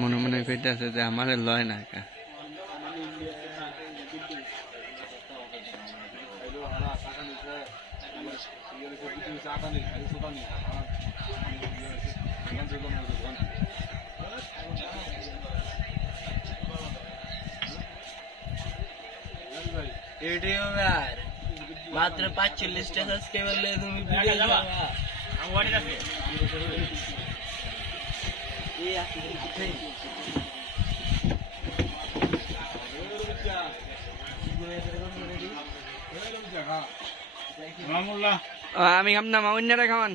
মনে মনে কইতাছে যে আমারে লয় না কা ইউটিউবার মাত্র 45টা সাবস্ক্রাইবার লয়ে তুমি ভিডিও যাবা আমি ওয়ার্ড আছে এই আছে আমি খাম না অন্যরা খাওয়ান